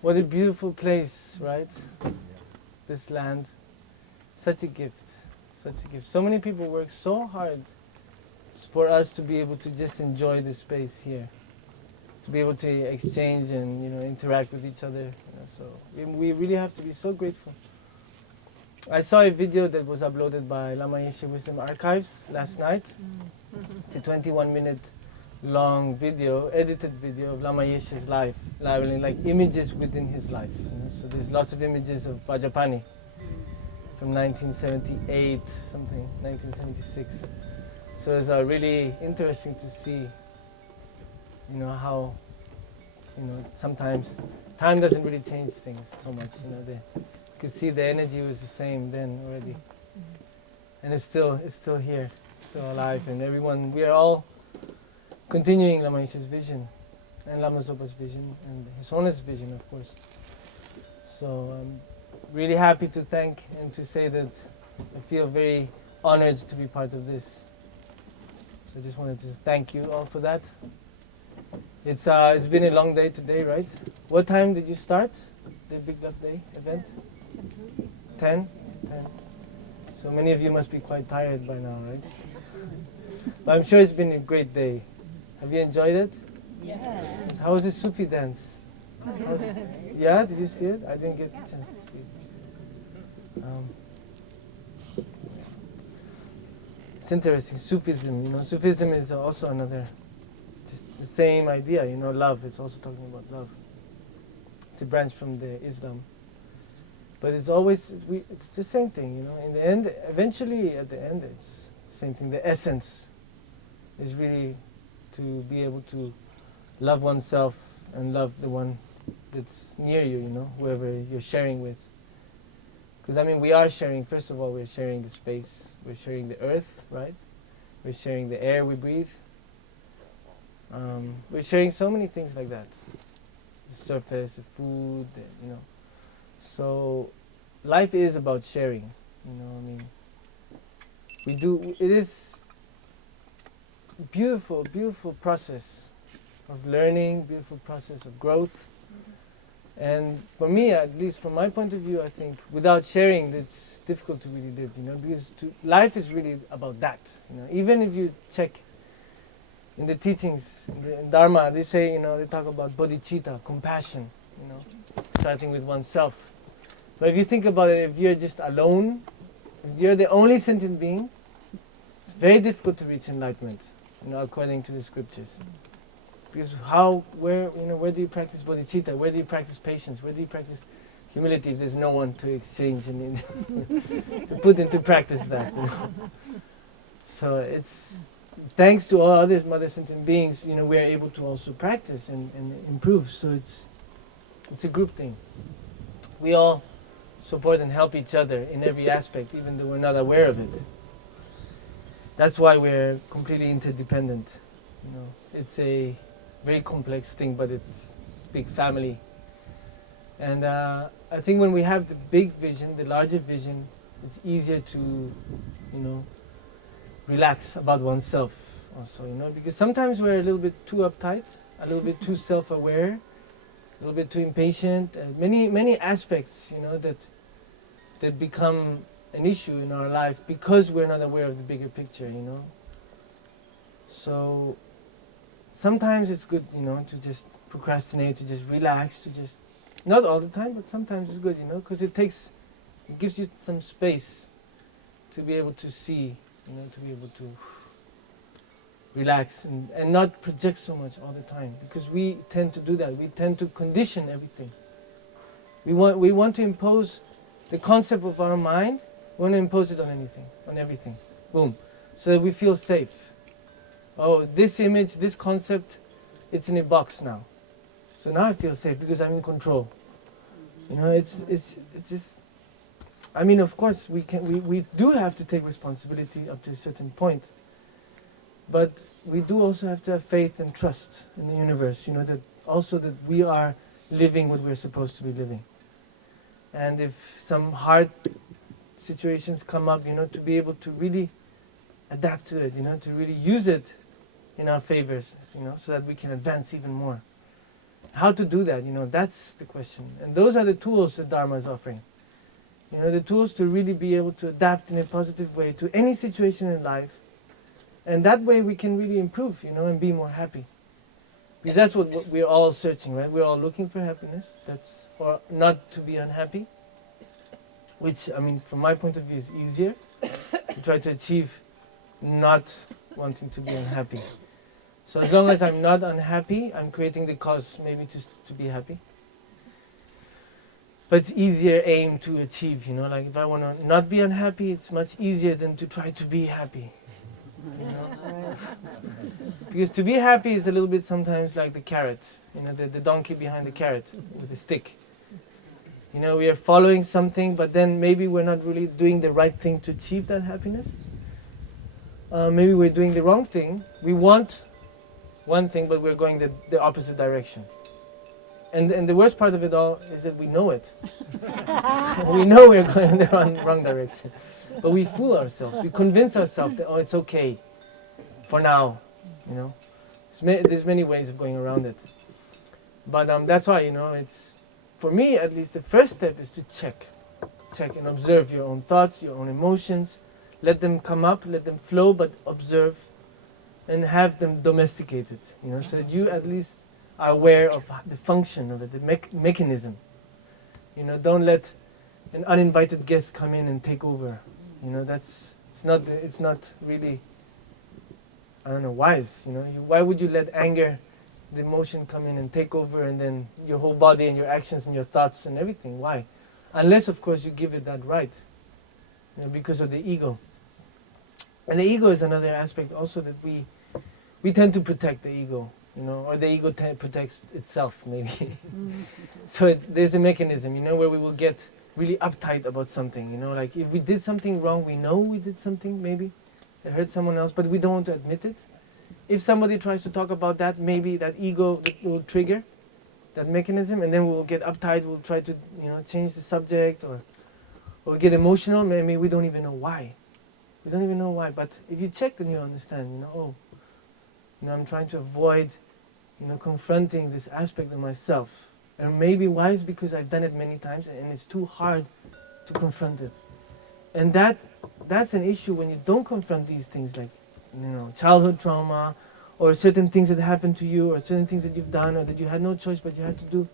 What a beautiful place, right? This land. Such a gift. Such a gift. So many people work so hard for us to be able to just enjoy this space here. To be able to exchange and interact with each other. So we really have to be so grateful. I saw a video that was uploaded by Lama Yeshe Wisdom Archives last night. It's a 21-minute long video, edited video of Lama Yeshe's life, like images within his life. So there's lots of images of Vajrapani from 1978, something, 1976. So it's really interesting to see, how, sometimes time doesn't really change things so much. You could see the energy was the same then already, and it's still here, still alive, and everyone. We are all continuing Lama Yeshe's vision, and Lama Zopa's vision, and His Holiness' vision, of course. So I'm really happy to thank and to say that I feel very honored to be part of this. So I just wanted to thank you all for that. It's been a long day today, right? What time did you start the Big Love Day event? 10? 10. So many of you must be quite tired by now, right? But I'm sure it's been a great day. Have you enjoyed it? Yes. How was the Sufi dance? Yeah, did you see it? I didn't get the chance to see it. It's interesting, Sufism, Sufism is also another, just the same idea, love. It's also talking about love. It's a branch from the Islam. But it's always, it's the same thing, In the end, eventually, at the end, it's the same thing. The essence is really to be able to love oneself and love the one that's near you, whoever you're sharing with. Because, we are sharing, first of all, we're sharing the space. We're sharing the earth, right? We're sharing the air we breathe. We're sharing so many things like that. The surface, the food, So, life is about sharing, it is a beautiful, beautiful process of learning, beautiful process of growth. And for me, at least from my point of view, I think without sharing, it's difficult to really live, because life is really about that, Even if you check in the teachings, in Dharma, they say, they talk about bodhicitta, compassion, starting with oneself. So if you think about it, if you're just alone, if you're the only sentient being, it's very difficult to reach enlightenment, according to the scriptures. Because where do you practice bodhicitta? Where do you practice patience? Where do you practice humility if there's no one to exchange and to put into practice that? So it's thanks to all other mother sentient beings, we are able to also practice and improve. So it's a group thing. We all support and help each other in every aspect, even though we're not aware of it. That's why we're completely interdependent. It's a very complex thing, but it's big family. And I think when we have the big vision, the larger vision, it's easier to, relax about oneself also, because sometimes we're a little bit too uptight, a little bit too self-aware, a little bit too impatient, many aspects, that become an issue in our life because we're not aware of the bigger picture, So sometimes it's good, to just procrastinate, to just relax, to just, not all the time, but sometimes it's good, because it gives you some space to be able to see, to be able to relax and not project so much all the time, because we tend to do that. We tend to condition everything. We want to impose the concept of our mind. We want to impose it on everything. Boom. So that we feel safe. Oh, this image, this concept, it's in a box now. So now I feel safe because I'm in control. It's just. Of course, we do have to take responsibility up to a certain point. But we do also have to have faith and trust in the universe, that we are living what we're supposed to be living. And if some hard situations come up, to be able to really adapt to it, to really use it in our favors, so that we can advance even more. How to do that, that's the question. And those are the tools that Dharma is offering. The tools to really be able to adapt in a positive way to any situation in life. And that way we can really improve, and be more happy. Because that's what we're all searching, right? We're all looking for happiness. That's or not to be unhappy. Which, from my point of view, is easier to try to achieve not wanting to be unhappy. So as long as I'm not unhappy, I'm creating the cause maybe to be happy. But it's easier aim to achieve, like if I want to not be unhappy, it's much easier than to try to be happy. Because to be happy is a little bit sometimes like the carrot, the donkey behind the carrot with the stick. We are following something, but then maybe we're not really doing the right thing to achieve that happiness. Maybe we're doing the wrong thing. We want one thing, but we're going the opposite direction. And the worst part of it all is that we know it. We know we're going in the wrong direction. But we fool ourselves. We convince ourselves that, it's okay for now. There's many ways of going around it. But that's why, it's, for me at least, the first step is to check and observe your own thoughts, your own emotions. Let them come up, let them flow, but observe and have them domesticated, so that you at least are aware of the function of it, the mechanism. Don't let an uninvited guest come in and take over. It's not really, wise. Why would you let anger, the emotion come in and take over, and then your whole body and your actions and your thoughts and everything? Why? Unless, of course, you give it that right, because of the ego. And the ego is another aspect also that we tend to protect the ego, or the ego protects itself, maybe. So there's a mechanism, where we will get really uptight about something, like if we did something wrong, we know we did something maybe that hurt someone else, but we don't want to admit it. If somebody tries to talk about that, maybe that ego will trigger that mechanism, and then we'll get uptight, we'll try to change the subject, or get emotional. Maybe we don't even know why. We don't even know why, but if you check, then you understand, I'm trying to avoid, confronting this aspect of myself. And maybe why is because I've done it many times and it's too hard to confront it. And that's an issue when you don't confront these things, like, childhood trauma, or certain things that happened to you, or certain things that you've done, or that you had no choice but you had to do.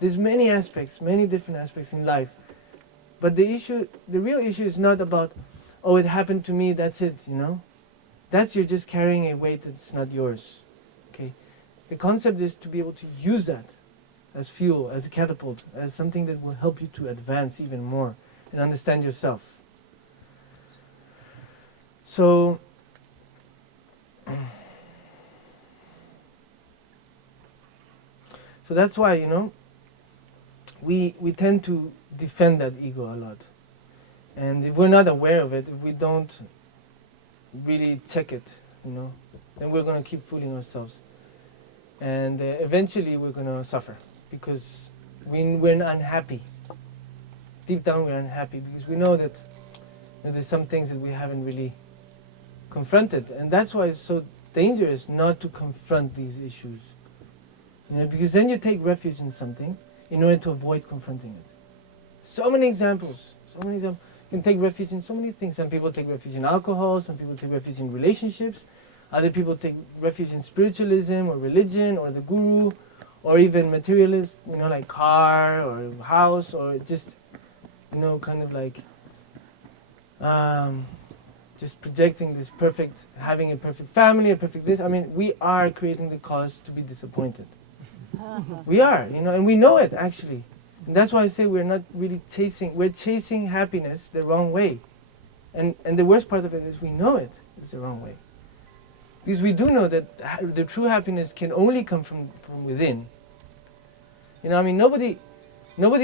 There's many aspects, many different aspects in life. But the real issue is not about, it happened to me, that's it, That's you're just carrying a weight that's not yours. Okay? The concept is to be able to use that as fuel, as a catapult, as something that will help you to advance even more and understand yourself. So that's why, we tend to defend that ego a lot. And if we're not aware of it, if we don't really check it, then we're going to keep fooling ourselves. And eventually we're going to suffer, because we're unhappy. Deep down we're unhappy, because we know that there's some things that we haven't really confronted. And that's why it's so dangerous not to confront these issues. Because then you take refuge in something in order to avoid confronting it. So many examples. You can take refuge in so many things. Some people take refuge in alcohol, some people take refuge in relationships, other people take refuge in spiritualism or religion or the guru, or even materialist, like car or house, or just, kind of like just projecting this perfect, having a perfect family, a perfect this. We are creating the cause to be disappointed. We are, and we know it actually. And that's why I say we're chasing happiness the wrong way. And the worst part of it is we know it is the wrong way. Because we do know that the true happiness can only come from within. Nobody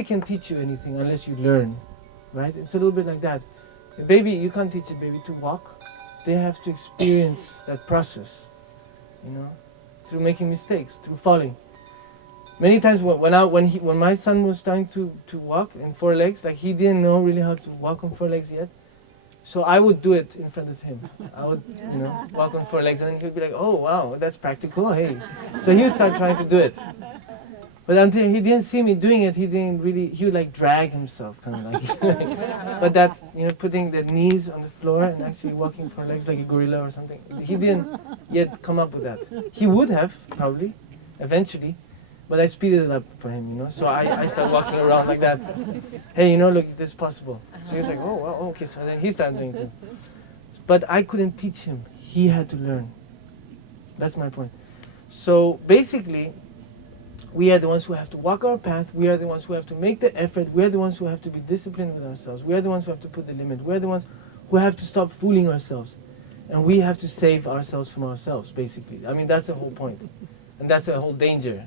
can teach you anything unless you learn, right? It's a little bit like that. A baby, you can't teach a baby to walk. They have to experience that process, through making mistakes, through falling. Many times when my son was starting to walk in 4 legs, like he didn't know really how to walk on 4 legs yet. So I would do it in front of him. I would, walk on 4 legs, and then he would be like, "Oh wow, that's practical, hey." So he would start trying to do it. But until he didn't see me doing it, he would like drag himself, kind of like. But that, putting the knees on the floor and actually walking for legs like a gorilla or something, he didn't yet come up with that. He would have, probably, eventually, but I speeded it up for him, So I started walking around like that. Hey, look, this is possible. So he was like, oh, well, okay, so then he started doing it too. But I couldn't teach him. He had to learn. That's my point. So basically, we are the ones who have to walk our path. We are the ones who have to make the effort. We are the ones who have to be disciplined with ourselves. We are the ones who have to put the limit. We are the ones who have to stop fooling ourselves. And we have to save ourselves from ourselves, basically. I mean, that's the whole point. And that's the whole danger.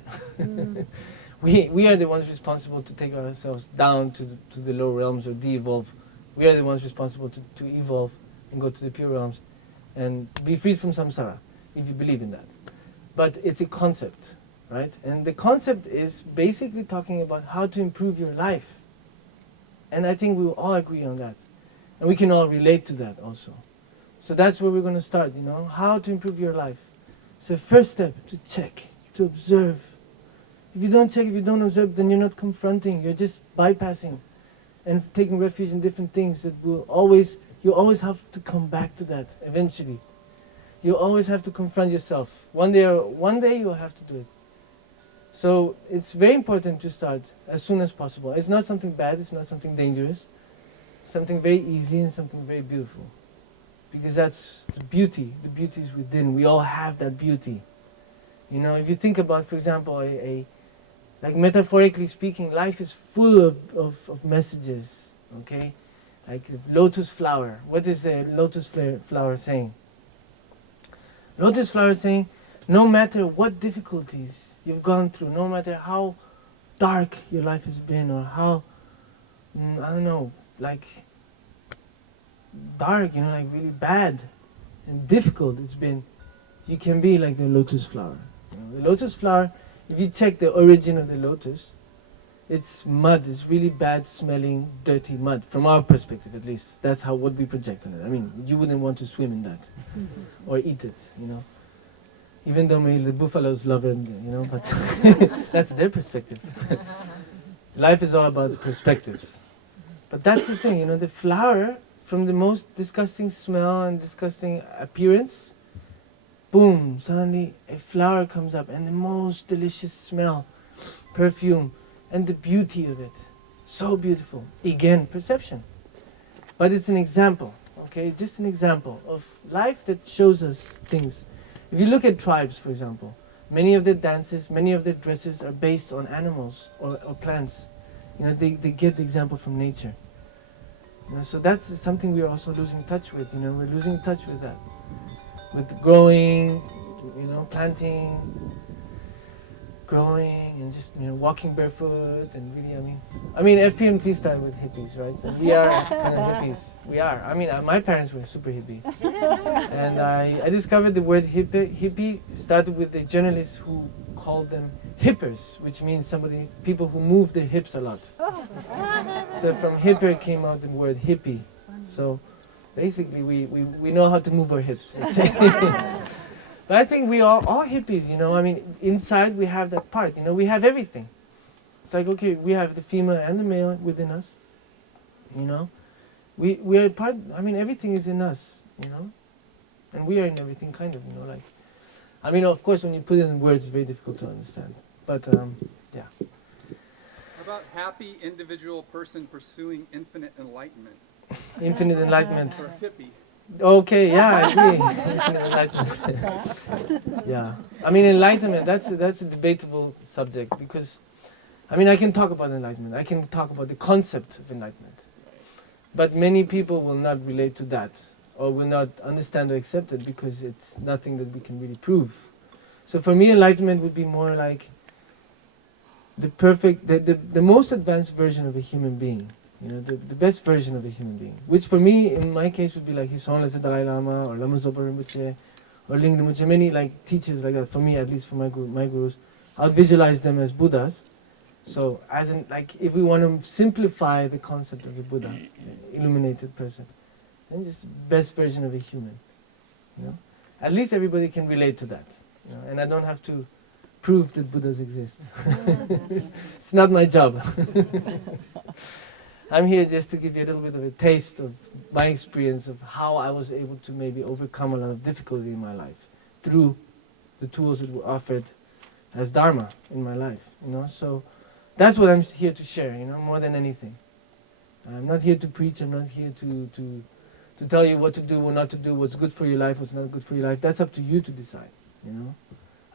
We are the ones responsible to take ourselves down to the low realms or de-evolve. We are the ones responsible to evolve and go to the pure realms and be freed from samsara, if you believe in that. But it's a concept. Right? And the concept is basically talking about how to improve your life. And I think we will all agree on that. And we can all relate to that also. So that's where we're going to start, how to improve your life. So first step, to check, to observe. If you don't check, if you don't observe, then you're not confronting, you're just bypassing and taking refuge in different things that you always have to come back to that eventually. You always have to confront yourself. One day you'll have to do it. So it's very important to start as soon as possible. It's not something bad, it's not something dangerous. It's something very easy and something very beautiful. Because that's the beauty. The beauty is within. We all have that beauty. If you think about, for example, like metaphorically speaking, life is full of messages, okay? Like the lotus flower. What is the lotus flower saying? Lotus flower is saying, no matter what difficulties you've gone through, no matter how dark your life has been or how, like dark, like really bad and difficult it's been, you can be like the lotus flower. The lotus flower, if you check the origin of the lotus, it's mud, it's really bad smelling, dirty mud, from our perspective at least. That's what we project on it. I mean, you wouldn't want to swim in that or eat it, Even though maybe the buffaloes love it, but that's their perspective. Life is all about perspectives. But that's the thing, the flower, from the most disgusting smell and disgusting appearance, boom, suddenly a flower comes up and the most delicious smell, perfume, and the beauty of it. So beautiful. Again, perception. But it's an example, okay? Just an example of life that shows us things. If you look at tribes, for example, many of their dances, many of their dresses are based on animals or plants. They get the example from nature. So that's something we're also losing touch with. We're losing touch with that. With growing, planting, growing, and just walking barefoot, and really, I mean, FPMT started with hippies, right? So we are kind of hippies. We are. I mean, my parents were super hippies, and I discovered the word hippie started with a journalist who called them hippers, which means people who move their hips a lot. So from hipper came out the word hippie. So basically, we know how to move our hips. But I think we are all hippies, I mean, inside we have that part, we have everything. It's like, okay, we have the female and the male within us, We are part, I mean, everything is in us, And we are in everything, kind of, like. I mean, of course, when you put it in words, it's very difficult to understand. But, yeah. How about happy individual person pursuing infinite enlightenment? Infinite enlightenment. For hippie. Okay, yeah, I agree. Enlightenment. Yeah, I mean, enlightenment, that's a debatable subject because, I mean, I can talk about enlightenment. I can talk about the concept of enlightenment. But many people will not relate to that or will not understand or accept it because it's nothing that we can really prove. So for me, enlightenment would be more like the most advanced version of a human being. The best version of a human being, which for me, in my case, would be like His Holiness Dalai Lama or Lama Zopa Rinpoche or Ling Rinpoche, many like teachers like that. For me, at least for my gurus, I'll visualize them as Buddhas. So, as in, like, if we want to simplify the concept of the Buddha, the illuminated person, then just best version of a human. At least everybody can relate to that, and I don't have to prove that Buddhas exist. It's not my job. I'm here just to give you a little bit of a taste of my experience of how I was able to maybe overcome a lot of difficulty in my life through the tools that were offered as Dharma in my life, So that's what I'm here to share, more than anything. I'm not here to preach. I'm not here to tell you what to do, what not to do, what's good for your life, what's not good for your life. That's up to you to decide,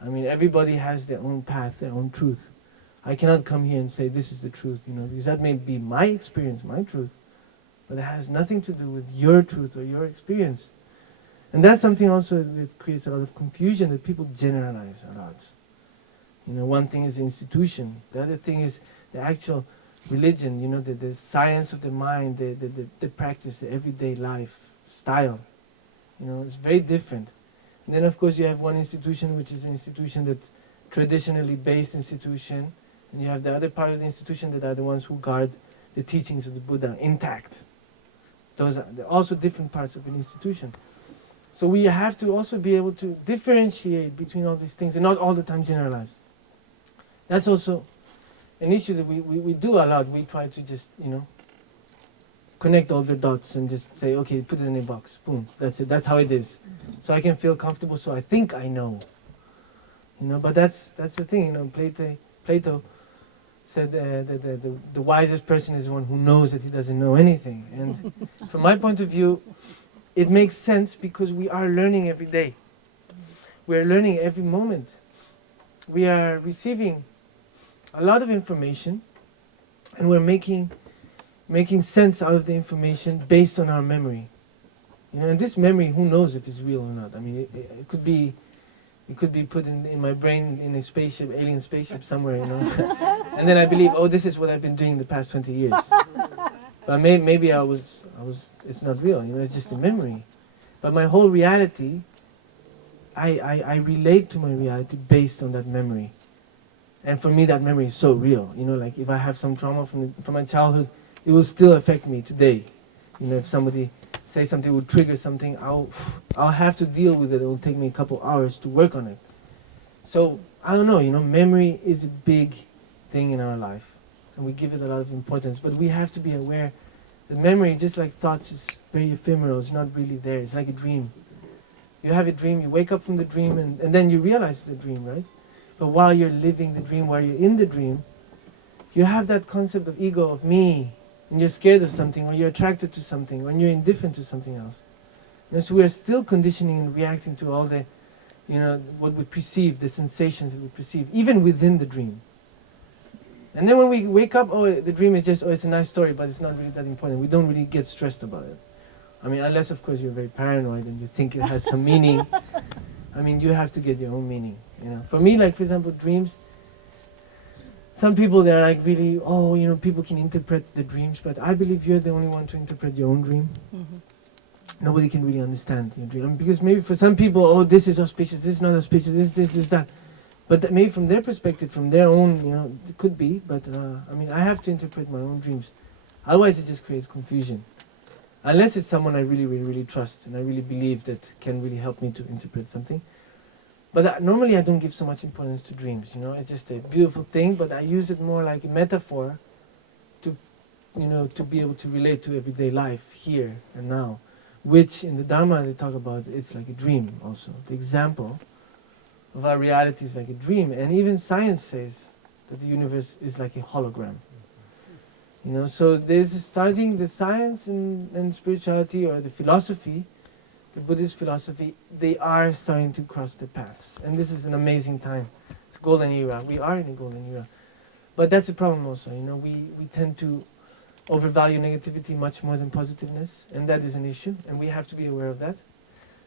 I mean, everybody has their own path, their own truth. I cannot come here and say this is the truth, because that may be my experience, my truth, but it has nothing to do with your truth or your experience. And that's something also that creates a lot of confusion, that people generalize a lot. One thing is the institution, the other thing is the actual religion, the science of the mind, the practice, the everyday life style. It's very different. And then of course you have one institution, which is an institution that's traditionally based institution, and you have the other part of the institution that are the ones who guard the teachings of the Buddha intact. They're also different parts of an institution. So we have to also be able to differentiate between all these things and not all the time generalize. That's also an issue that we do a lot. We try to just, connect all the dots and just say, okay, put it in a box. Boom, that's it. That's how it is. So I can feel comfortable, so I think I know. But that's the thing, Plato said the wisest person is the one who knows that he doesn't know anything. And from my point of view, it makes sense because we are learning every day. We are learning every moment. We are receiving a lot of information, and we're making sense out of the information based on our memory. And this memory, who knows if it's real or not? I mean, it could be put in my brain in a spaceship, alien spaceship somewhere, and then I believe, oh, this is what I've been doing the past 20 years. But maybe it's not real, it's just a memory. But my whole reality, I relate to my reality based on that memory. And for me, that memory is so real. Like if I have some trauma from my childhood, it will still affect me today. If somebody says something will trigger something, I'll have to deal with it. It will take me a couple hours to work on it. So I don't know. Memory is a big thing in our life, and we give it a lot of importance. But we have to be aware that memory, just like thoughts, is very ephemeral. It's not really there. It's like a dream. You have a dream. You wake up from the dream, and then you realize it's a dream, right? But while you're living the dream, while you're in the dream, you have that concept of ego, of me, and you're scared of something, or you're attracted to something, or you're indifferent to something else. And so we're still conditioning and reacting to all the, what we perceive, the sensations that we perceive, even within the dream. And then when we wake up, the dream is just, it's a nice story, but it's not really that important. We don't really get stressed about it. I mean, unless, of course, you're very paranoid and you think it has some meaning. I mean, you have to get your own meaning. For me, like, for example, dreams, some people, they're like really, people can interpret the dreams, but I believe you're the only one to interpret your own dream. Mm-hmm. Nobody can really understand your dream. Because maybe for some people, this is auspicious, this is not auspicious, this, that. But maybe from their perspective, from their own, it could be, but I have to interpret my own dreams. Otherwise, it just creates confusion. Unless it's someone I really, really, really trust and I really believe that can really help me to interpret something. But normally I don't give so much importance to dreams, It's just a beautiful thing, but I use it more like a metaphor to, to be able to relate to everyday life here and now. Which in the Dharma they talk about, it's like a dream also. The example of our reality is like a dream. And even science says that the universe is like a hologram. So there's starting the science and spirituality, or the philosophy, the Buddhist philosophy, they are starting to cross the paths. And this is an amazing time. It's a golden era. We are in a golden era. But that's the problem also, we tend to overvalue negativity much more than positiveness, and that is an issue, and we have to be aware of that.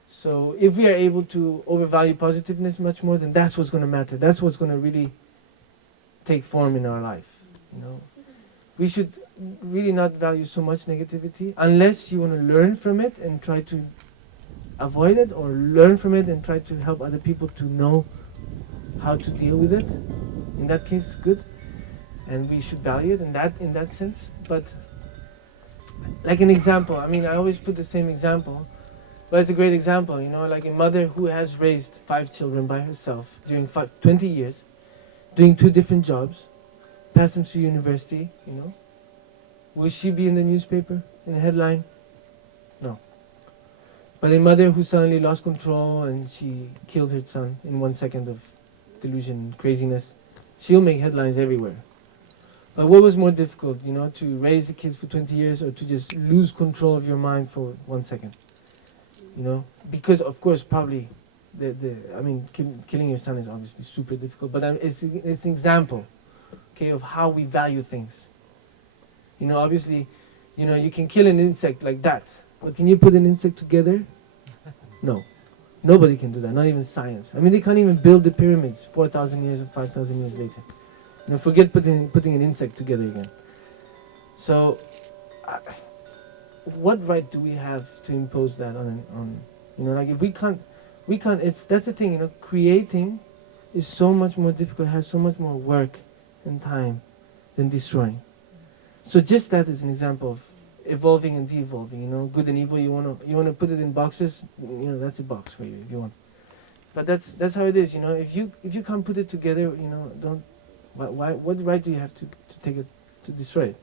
So if we are able to overvalue positiveness much more, then that's what's going to matter. That's what's going to really take form in our life, We should really not value so much negativity unless you want to learn from it and try to avoid it, or learn from it and try to help other people to know how to deal with it. In that case, good. And we should value it in that sense. But like an example, I always put the same example. But it's a great example, you know, like a mother who has raised 5 children by herself during 20 years, doing 2 different jobs, passed them through university, you know. Will she be in the newspaper, in the headline? No. But a mother who suddenly lost control and she killed her son in 1 second of delusion, craziness, she'll make headlines everywhere. But what was more difficult, you know, to raise the kids for 20 years or to just lose control of your mind for 1 second? You know, because of course probably killing your son is obviously super difficult, but it's an example, okay, of how we value things. You know, obviously, you know, you can kill an insect like that, but can you put an insect together? No. Nobody can do that, not even science. I mean, they can't even build the pyramids 4,000 years or 5,000 years later. You know, forget putting an insect together again. So, what right do we have to impose that on you know, like if we can't, that's the thing, you know, creating is so much more difficult, has so much more work and time than destroying. So just that is an example of evolving and de-evolving, you know, good and evil. You wanna put it in boxes, you know, that's a box for you if you want. But that's how it is, you know. If you can't put it together, you know, what right do you have to take it, to destroy it?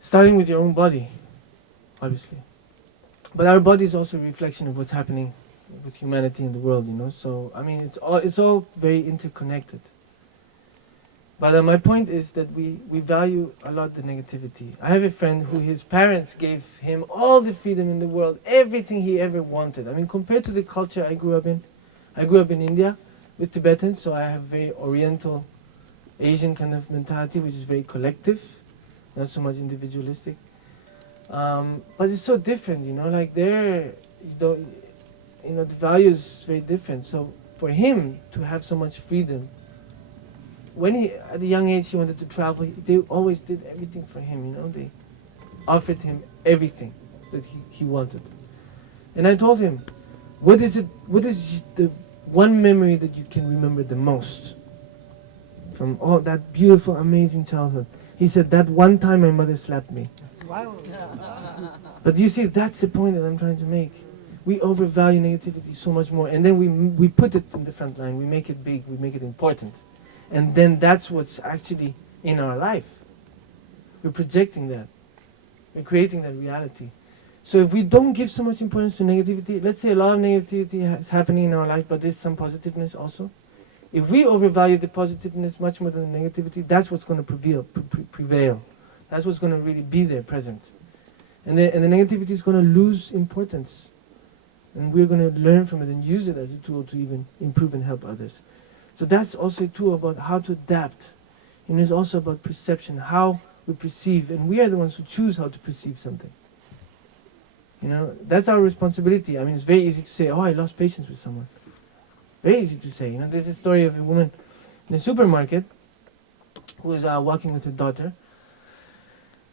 Starting with your own body, obviously. But our body is also a reflection of what's happening with humanity in the world, you know. So I mean, it's all very interconnected. But my point is that we value a lot the negativity. I have a friend who his parents gave him all the freedom in the world, everything he ever wanted. I mean, compared to the culture I grew up in India with Tibetans, so I have very Oriental, Asian kind of mentality, which is very collective, not so much individualistic. But it's so different, you know, like there, the value is very different. So for him to have so much freedom, at a young age he wanted to travel, they always did everything for him, you know, they offered him everything that he wanted. And I told him, what is the one memory that you can remember the most from all that beautiful, amazing childhood? He said, that one time my mother slapped me. Wow. But you see, that's the point that I'm trying to make. We overvalue negativity so much more, and then we put it in the front line, we make it big, we make it important. And then that's what's actually in our life. We're projecting that. We're creating that reality. So if we don't give so much importance to negativity, let's say a lot of negativity is happening in our life, but there's some positiveness also. If we overvalue the positiveness much more than the negativity, that's what's going to prevail. That's what's going to really be there, present. And the negativity is going to lose importance. And we're going to learn from it and use it as a tool to even improve and help others. So that's also a tool about how to adapt. And it's also about perception, how we perceive. And we are the ones who choose how to perceive something. You know, that's our responsibility. I mean, it's very easy to say, oh, I lost patience with someone. Very easy to say. You know, there's a story of a woman in a supermarket who was walking with her daughter.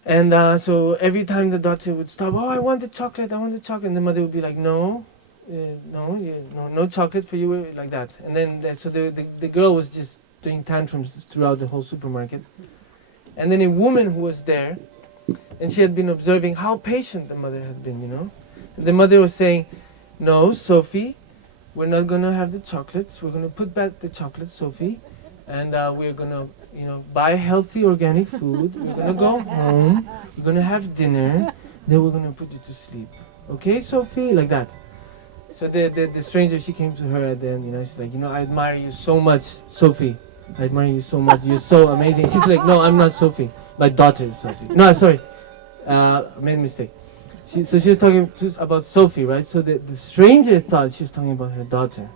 And so every time the daughter would stop, oh, I want the chocolate. And the mother would be like, no chocolate for you, like that. And then so the girl was just doing tantrums throughout the whole supermarket. And then a woman who was there, and she had been observing how patient the mother had been, you know. And the mother was saying, no, Sophie, we're not going to have the chocolates. We're going to put back the chocolates, Sophie. And we're going to, you know, buy healthy organic food. We're going to go home. We're going to have dinner. Then we're going to put you to sleep. Okay, Sophie? Like that. So the stranger, she came to her at the end, you know, she's like, you know, I admire you so much, Sophie. I admire you so much. You're so amazing. She's like, no, I'm not Sophie. My daughter is Sophie. No, sorry. I made a mistake. So she was talking about Sophie, right? So the stranger thought she was talking about her daughter.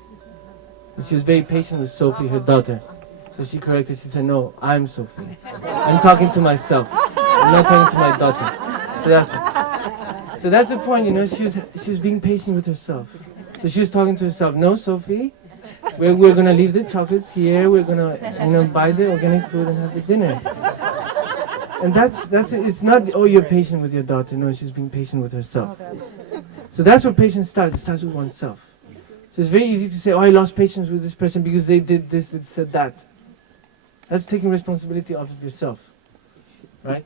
And she was very patient with Sophie, her daughter. So she corrected, she said, no, I'm Sophie. I'm talking to myself. I'm not talking to my daughter. So that's it. So that's the point, you know, she was being patient with herself. So she was talking to herself, no, Sophie, we're going to leave the chocolates here, we're going to, you know, buy the organic food and have the dinner. And that's it's not, oh, you're patient with your daughter, no, she's being patient with herself. So that's where patience starts, it starts with oneself. So it's very easy to say, oh, I lost patience with this person because they did this, they said that. That's taking responsibility off of yourself, right?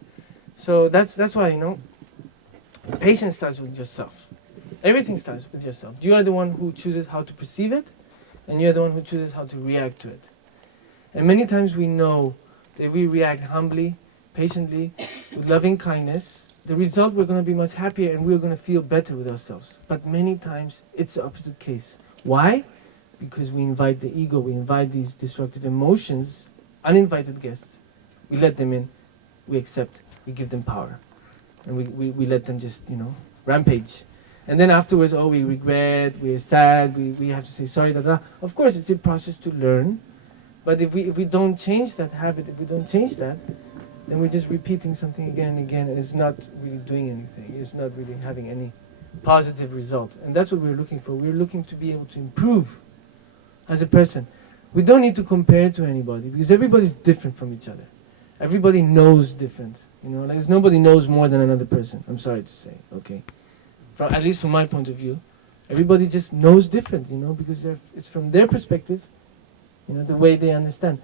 So that's why, you know, patience starts with yourself. Everything starts with yourself. You are the one who chooses how to perceive it, and you are the one who chooses how to react to it. And many times we know that if we react humbly, patiently, with loving kindness, the result, we're going to be much happier and we're going to feel better with ourselves. But many times it's the opposite case. Why? Because we invite the ego, we invite these destructive emotions, uninvited guests. We let them in, we accept, we give them power. And we let them just, rampage. And then afterwards, we regret, we're sad, we have to say sorry, Of course, it's a process to learn. But if we don't change that habit, if we don't change that, then we're just repeating something again and again, and it's not really doing anything. It's not really having any positive result. And that's what we're looking for. We're looking to be able to improve as a person. We don't need to compare to anybody, because everybody's different from each other. Everybody knows different. Like nobody knows more than another person. I'm sorry to say, okay? At least from my point of view, everybody just knows different, because it's from their perspective, the way they understand.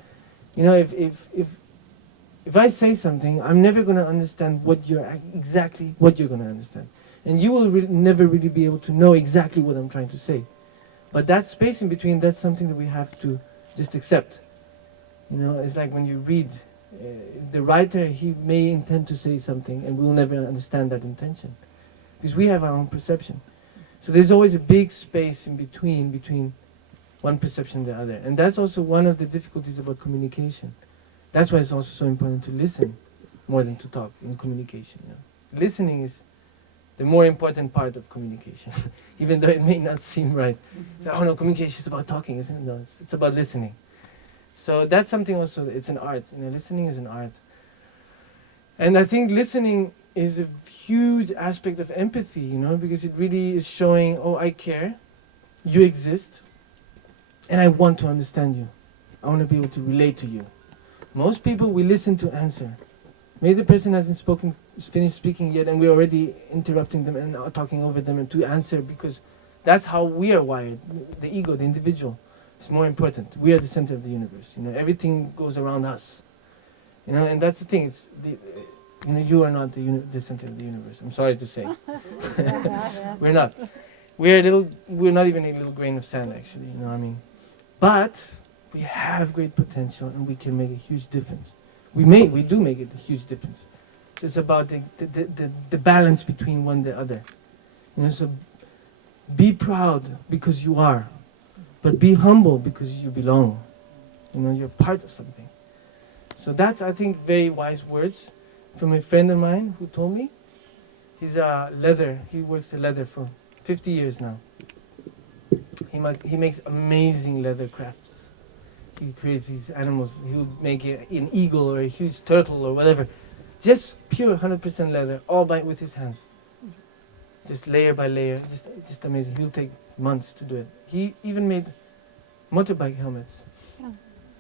If I say something, I'm never going to understand exactly what you're going to understand. And you will never really be able to know exactly what I'm trying to say. But that space in between, that's something that we have to just accept. It's like when you read, the writer, he may intend to say something and we'll never understand that intention. Because we have our own perception. So there's always a big space in between one perception and the other. And that's also one of the difficulties about communication. That's why it's also so important to listen more than to talk in communication. Listening is the more important part of communication, even though it may not seem right. So, no, communication is about talking, isn't it? No, it's about listening. So that's something also, it's an art. Listening is an art. And I think listening is a huge aspect of empathy, because it really is showing, I care, you exist, and I want to understand you. I want to be able to relate to you. Most people, we listen to answer. Maybe the person hasn't finished speaking yet, and we're already interrupting them and talking over them and to answer, because that's how we are wired. The ego, the individual, is more important. We are the center of the universe. Everything goes around us. And that's the thing. You are not the center of the universe. I'm sorry to say. We're not. We're not even a little grain of sand, actually. But we have great potential, and we can make a huge difference. We do make it a huge difference. So it's about the balance between one and the other. So be proud because you are, but be humble because you belong. You're part of something. So that's, I think, very wise words from a friend of mine who told me. He's he works in leather for 50 years now. He makes amazing leather crafts. He creates these animals. He would make an eagle or a huge turtle or whatever. Just pure 100% leather, all with his hands. Just layer by layer, just amazing. He'll take months to do it. He even made motorbike helmets.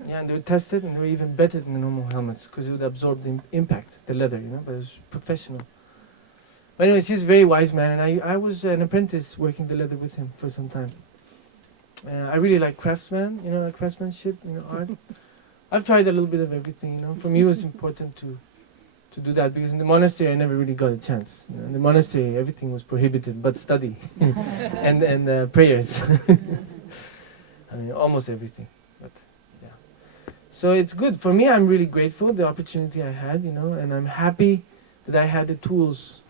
Yeah, and they were tested, and they were even better than the normal helmets because it would absorb the impact, the leather, but it was professional. But anyways, he's a very wise man, and I was an apprentice working the leather with him for some time. I really like craftsmanship, art. I've tried a little bit of everything, For me, it was important to do that because in the monastery, I never really got a chance. In the monastery, everything was prohibited but study and prayers. Almost everything. But yeah. So it's good. For me, I'm really grateful the opportunity I had, and I'm happy that I had the tools,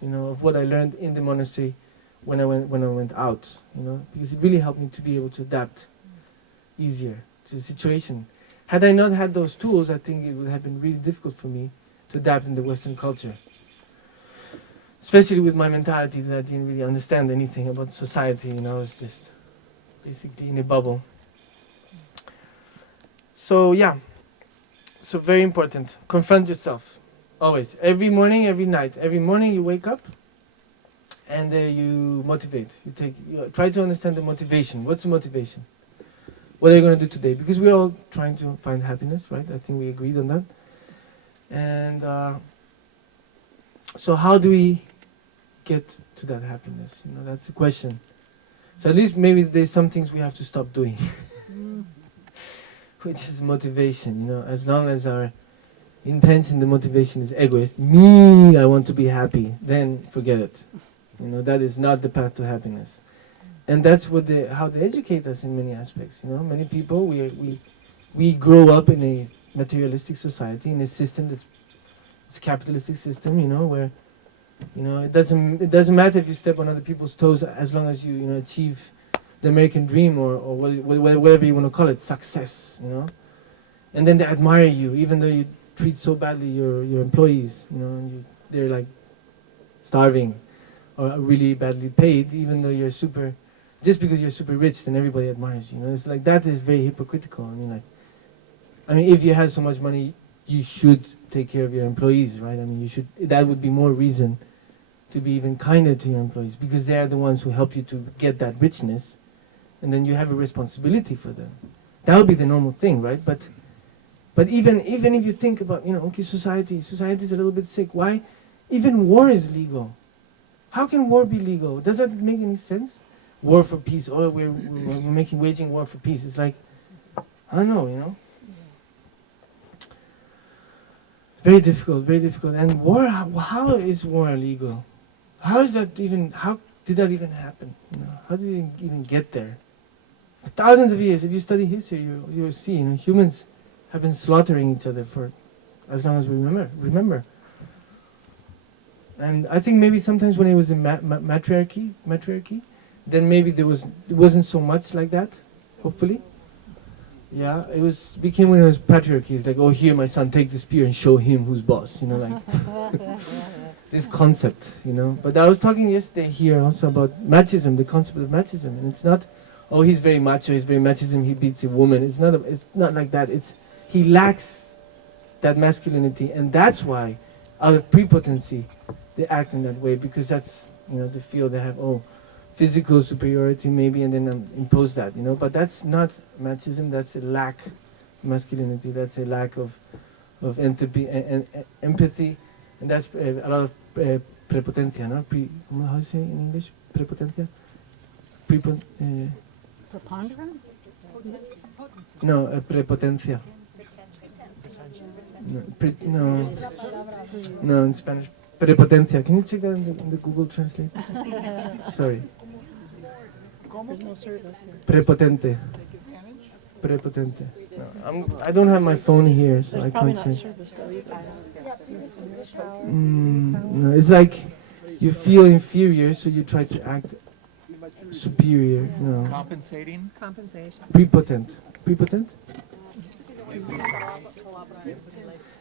of what I learned in the monastery when I went out, because it really helped me to be able to adapt easier to the situation. Had I not had those tools, I think it would have been really difficult for me to adapt in the Western culture. Especially with my mentality that I didn't really understand anything about society, I was just basically in a bubble. So yeah, so very important. Confront yourself, always. Every morning, every night. Every morning you wake up and you motivate. You try to understand the motivation. What's the motivation? What are you going to do today? Because we're all trying to find happiness, right? I think we agreed on that. And so how do we get to that happiness? That's the question. So at least maybe there's some things we have to stop doing. Which is motivation, As long as our intention, the motivation is egoist, me, I want to be happy, then forget it. You know, that is not the path to happiness. And that's what how they educate us in many aspects. You know, many people, we grow up in a materialistic society, in a system that's it's a capitalistic system, you know, where, you know, it doesn't matter if you step on other people's toes as long as you know, achieve the American dream or whatever you want to call it, success, you know. And then they admire you, even though you treat so badly your employees, you know, and they're like starving or really badly paid, even though you're just because you're super rich, then everybody admires you. You know, it's like that is very hypocritical. I mean, if you have so much money, you should take care of your employees, right? I mean, that would be more reason to be even kinder to your employees, because they are the ones who help you to get that richness, and then you have a responsibility for them. That would be the normal thing, right? But even if you think about, you know, okay, society is a little bit sick. Why? Even war is legal. How can war be legal? Does that make any sense? War for peace. Oh, we're waging war for peace. It's like, I don't know, you know. Very difficult, very difficult. And war, how is war legal? How did that even happen? You know, how did it even get there? For thousands of years, if you study history, you will see, you know, humans have been slaughtering each other for as long as we remember. And I think maybe sometimes when it was in matriarchy, then maybe it wasn't so much like that, hopefully. Yeah, became when it was patriarchy. It's like, oh, here, my son, take the spear and show him who's boss. You know, like this concept. You know, but I was talking yesterday here also about machismo, the concept of machismo, and it's not, oh, he's very macho, he's very machismo, he beats a woman. It's not like that. He lacks that masculinity, and that's why, out of prepotency, they act in that way, because that's, you know, the feel they have. Oh, physical superiority maybe, and then impose that, you know. But that's not machismo. That's a lack of masculinity. That's a lack of empathy, and that's a lot of prepotencia, no? How do you say in English? Prepotencia. Preponderance? No, prepotencia. No, in Spanish. Prepotencia. Can you check that in the Google Translate? Sorry. There's no service here. Prepotente. Prepotente. No, I don't have my phone here, so There's I probably can't not say. service though either. No, it's like you feel inferior, so you try to act superior. No. Compensating. Compensation. Prepotent. Prepotent?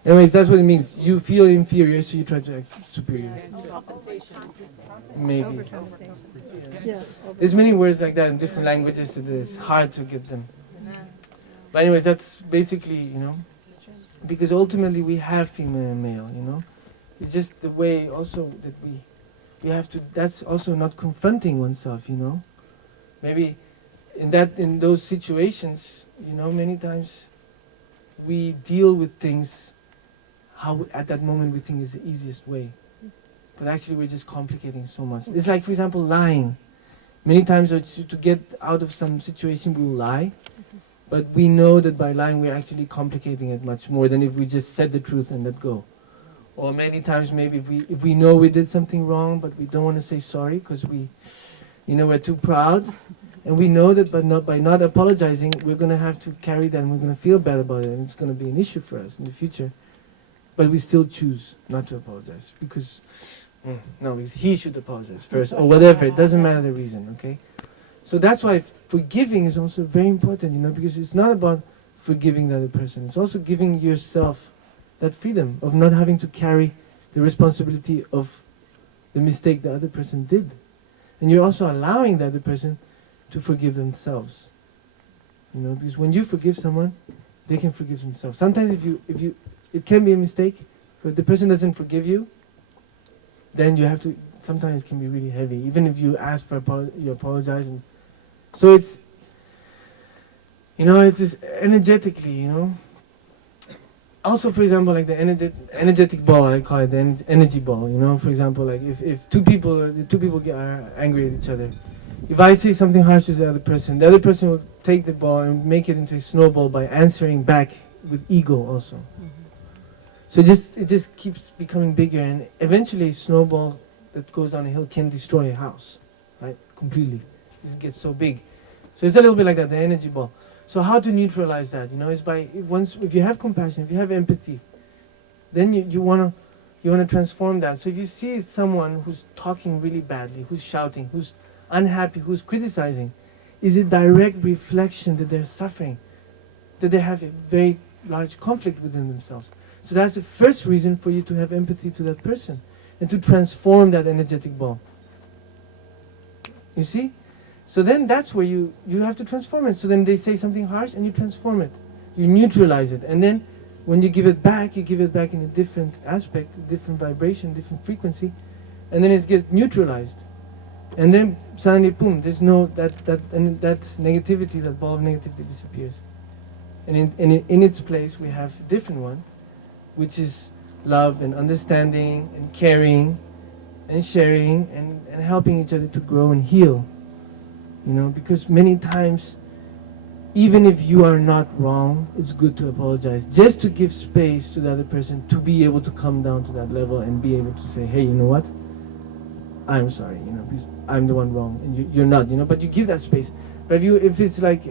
Anyways, that's what it means. You feel inferior, so you try to act superior. Maybe. Overcompensation. Yeah. There's many words like that in different languages, so it's hard to get them. But anyways, that's basically, you know, because ultimately we have female and male, you know. It's just the way also that we have to, that's also not confronting oneself, you know. Maybe in those situations, you know, many times we deal with things how at that moment we think is the easiest way. But actually we're just complicating so much. It's like, for example, lying. Many times to get out of some situation we will lie, but we know that by lying we're actually complicating it much more than if we just said the truth and let go. Or many times maybe if we know we did something wrong but we don't want to say sorry because we're too proud, and we know that by not apologizing we're going to have to carry that and we're going to feel bad about it and it's going to be an issue for us in the future. But we still choose not to apologize because he should apologize first or whatever. It doesn't matter the reason, okay? So that's why forgiving is also very important, you know, because it's not about forgiving the other person. It's also giving yourself that freedom of not having to carry the responsibility of the mistake the other person did. And you're also allowing the other person to forgive themselves. You know, because when you forgive someone, they can forgive themselves. Sometimes if you it can be a mistake, but if the person doesn't forgive you, then you have to, sometimes it can be really heavy. Even if you ask for you apologize. And so it's, you know, it's just energetically, you know. Also, for example, like the energetic ball, I call it the energy ball, you know. For example, like if two people are angry at each other, if I say something harsh to the other person will take the ball and make it into a snowball by answering back with ego also. Mm-hmm. So it just keeps becoming bigger, and eventually a snowball that goes down a hill can destroy a house, right? Completely. It gets so big. So it's a little bit like that, the energy ball. So how to neutralize that? Is by if you have compassion, if you have empathy, then you wanna transform that. So if you see someone who's talking really badly, who's shouting, who's unhappy, who's criticizing, is a direct reflection that they're suffering, that they have a very large conflict within themselves. So that's the first reason for you to have empathy to that person and to transform that energetic ball. You see? So then that's where you have to transform it. So then they say something harsh and you transform it. You neutralize it. And then when you give it back in a different aspect, a different vibration, different frequency, and then it gets neutralized. And then suddenly, boom, there's no, that negativity, that ball of negativity disappears. And in its place, we have a different one, which is love and understanding and caring and sharing and helping each other to grow and heal. Because many times, even if you are not wrong, it's good to apologize. Just to give space to the other person to be able to come down to that level and be able to say, hey, you know what? I'm sorry, because I'm the one wrong and you're not, but you give that space. But if it's like,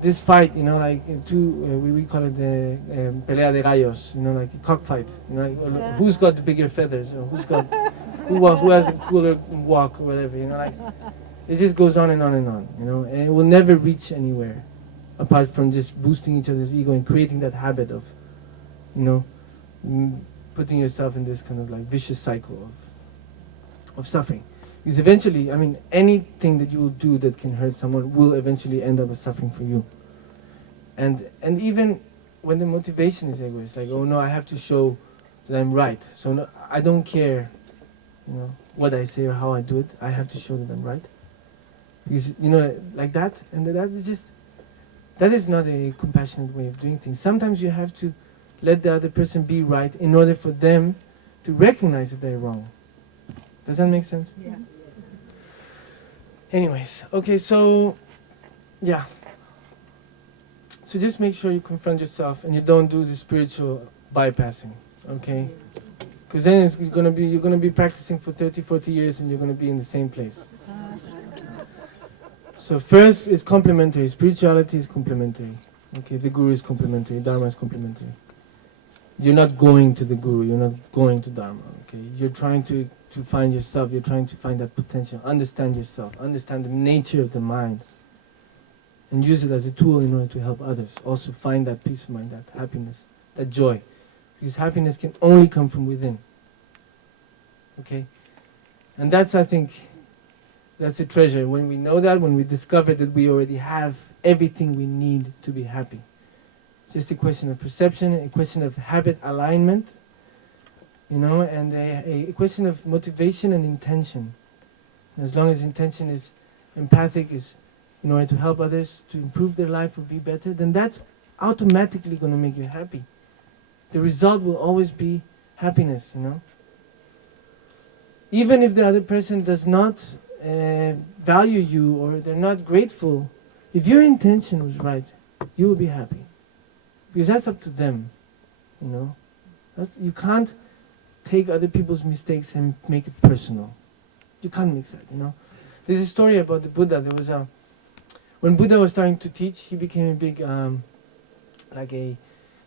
this fight, like we call it the pelea de gallos, like a cockfight, who's got the bigger feathers, or who has a cooler walk, or whatever, like it just goes on and on and on, and it will never reach anywhere, apart from just boosting each other's ego and creating that habit of, putting yourself in this kind of like vicious cycle of suffering. Because eventually, anything that you will do that can hurt someone will eventually end up with suffering for you. And even when the motivation is egoist, like, oh no, I have to show that I'm right. So no, I don't care, what I say or how I do it. I have to show that I'm right. Because, like that, and that is not a compassionate way of doing things. Sometimes you have to let the other person be right in order for them to recognize that they're wrong. Does that make sense? Yeah. Anyways, okay, so, yeah. So just make sure you confront yourself and you don't do the spiritual bypassing, okay? Because then you're gonna be practicing for 30, 40 years and you're gonna be in the same place. So first, it's complementary. Spirituality is complementary. Okay, the Guru is complementary. Dharma is complementary. You're not going to the Guru. You're not going to Dharma. Okay, you're trying to find yourself. You're trying to find that potential. Understand yourself. Understand the nature of the mind, and use it as a tool in order to help others. Also, find that peace of mind, that happiness, that joy, because happiness can only come from within. Okay, and that's, I think, that's a treasure. When we know that, when we discover that we already have everything we need to be happy. It's just a question of perception, a question of habit alignment, and a question of motivation and intention. And as long as intention is empathic, is in order to help others to improve their life or be better, then that's automatically going to make you happy. The result will always be happiness, Even if the other person does not value you or they're not grateful, if your intention was right, you will be happy. Because that's up to them, you can't take other people's mistakes and make it personal. You can't mix that, There's a story about the Buddha. There was when Buddha was starting to teach, he became a big, like a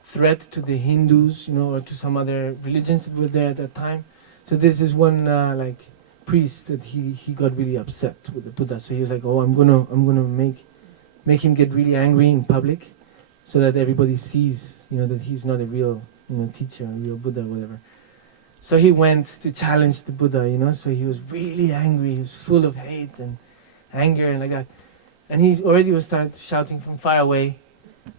threat to the Hindus, or to some other religions that were there at that time. So there's this one, priest that he got really upset with the Buddha. So he was like, oh, I'm gonna make him get really angry in public, so that everybody sees, that he's not a real, teacher, a real Buddha, whatever. So he went to challenge the Buddha, so he was really angry. He was full of hate and anger and like that. And he already was started shouting from far away,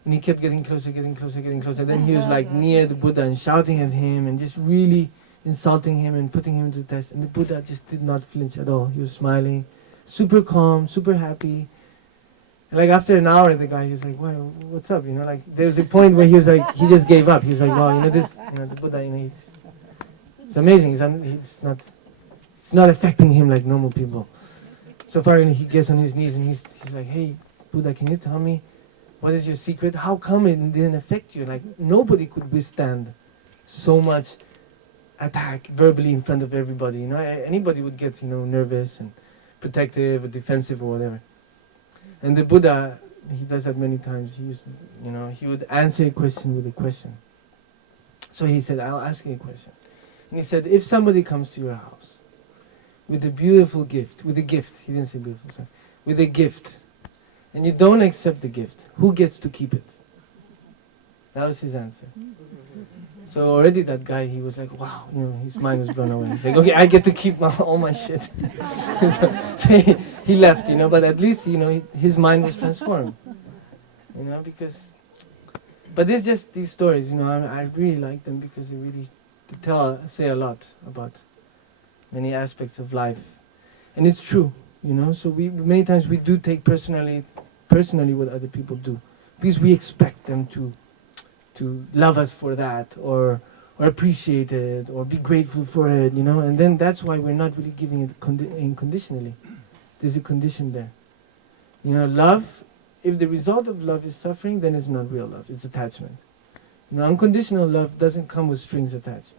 and he kept getting closer, getting closer, getting closer. Then he was like near the Buddha and shouting at him and just really insulting him and putting him to the test. And the Buddha just did not flinch at all. He was smiling, super calm, super happy. And like after an hour, the guy, he was like, "Why? What's up?" There was a point where he was like, he just gave up. He was like, "Wow, the Buddha, it's amazing. It's not affecting him like normal people." So finally, he gets on his knees and he's like, "Hey, Buddha, can you tell me what is your secret? How come it didn't affect you? Like nobody could withstand so much attack verbally in front of everybody. You know, anybody would get, you know, nervous and protective or defensive or whatever. And the Buddha, he does that many times. He used, you know, he would answer a question with a question. So he said, I'll ask you a question. And he said, if somebody comes to your house with a beautiful gift, with a gift, he didn't say beautiful, sorry, with a gift, and you don't accept the gift, who gets to keep it? That was his answer. So already that guy, he was like, wow, you know, his mind was blown away. He's like, okay, I get to keep all my shit. So he left, you know, but at least, you know, his mind was transformed. You know, because, but it's just these stories, you know, I really like them because they really say a lot about many aspects of life. And it's true, you know, so many times we do take personally what other people do, because we expect them to love us for that, or appreciate it, or be grateful for it, you know, and then that's why we're not really giving it unconditionally. There's a condition there. You know, love, if the result of love is suffering, then it's not real love, it's attachment. You know, unconditional love doesn't come with strings attached.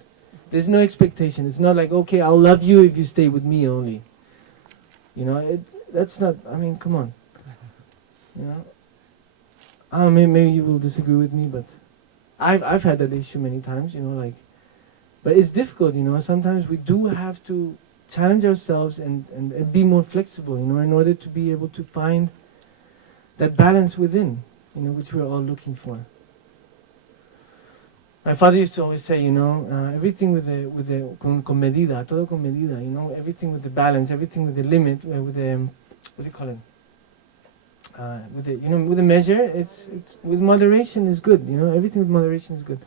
There's no expectation. It's not like, okay, I'll love you if you stay with me only. You know, that's not, I mean, come on. You know, maybe you will disagree with me, but I've had that issue many times, you know, like, but it's difficult, you know, sometimes we do have to challenge ourselves and be more flexible, you know, in order to be able to find that balance within, you know, which we're all looking for. My father used to always say, you know, everything con medida, todo con medida, you know, everything with the balance, everything with the limit, with the, what do you call it? With the, you know, with the measure, it's with moderation is good, you know, everything with moderation is good.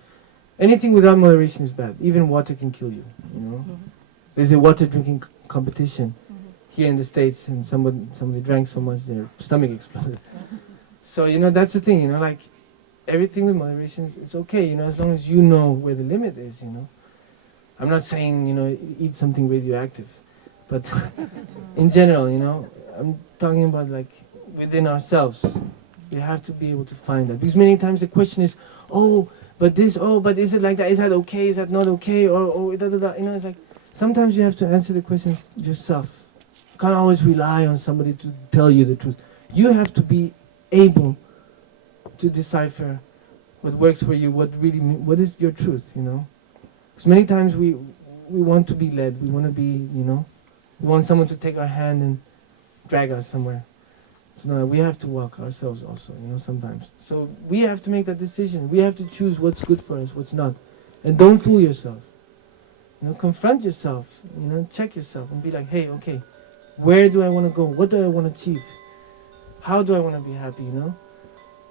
Anything without moderation is bad. Even water can kill you, you know. There's a water drinking competition here in the States, and somebody drank so much their stomach exploded. So, you know, that's the thing, you know, like, everything with moderation, it's okay, you know, as long as you know where the limit is, you know. I'm not saying, you know, eat something radioactive, but in general, you know, I'm talking about like within ourselves. We have to be able to find that. Because many times the question is, oh, but this, oh, but is it like that? Is that okay? Is that not okay? Or da da da. You know, it's like, sometimes you have to answer the questions yourself. You can't always rely on somebody to tell you the truth. You have to be able to decipher what works for you, what is your truth, you know? Because many times we want to be led, we want to be, you know, we want someone to take our hand and drag us somewhere. So no, we have to walk ourselves also, you know, sometimes. So we have to make that decision. We have to choose what's good for us, what's not. And don't fool yourself. You know, confront yourself, you know, check yourself and be like, hey, okay, where do I want to go? What do I want to achieve? How do I want to be happy, you know?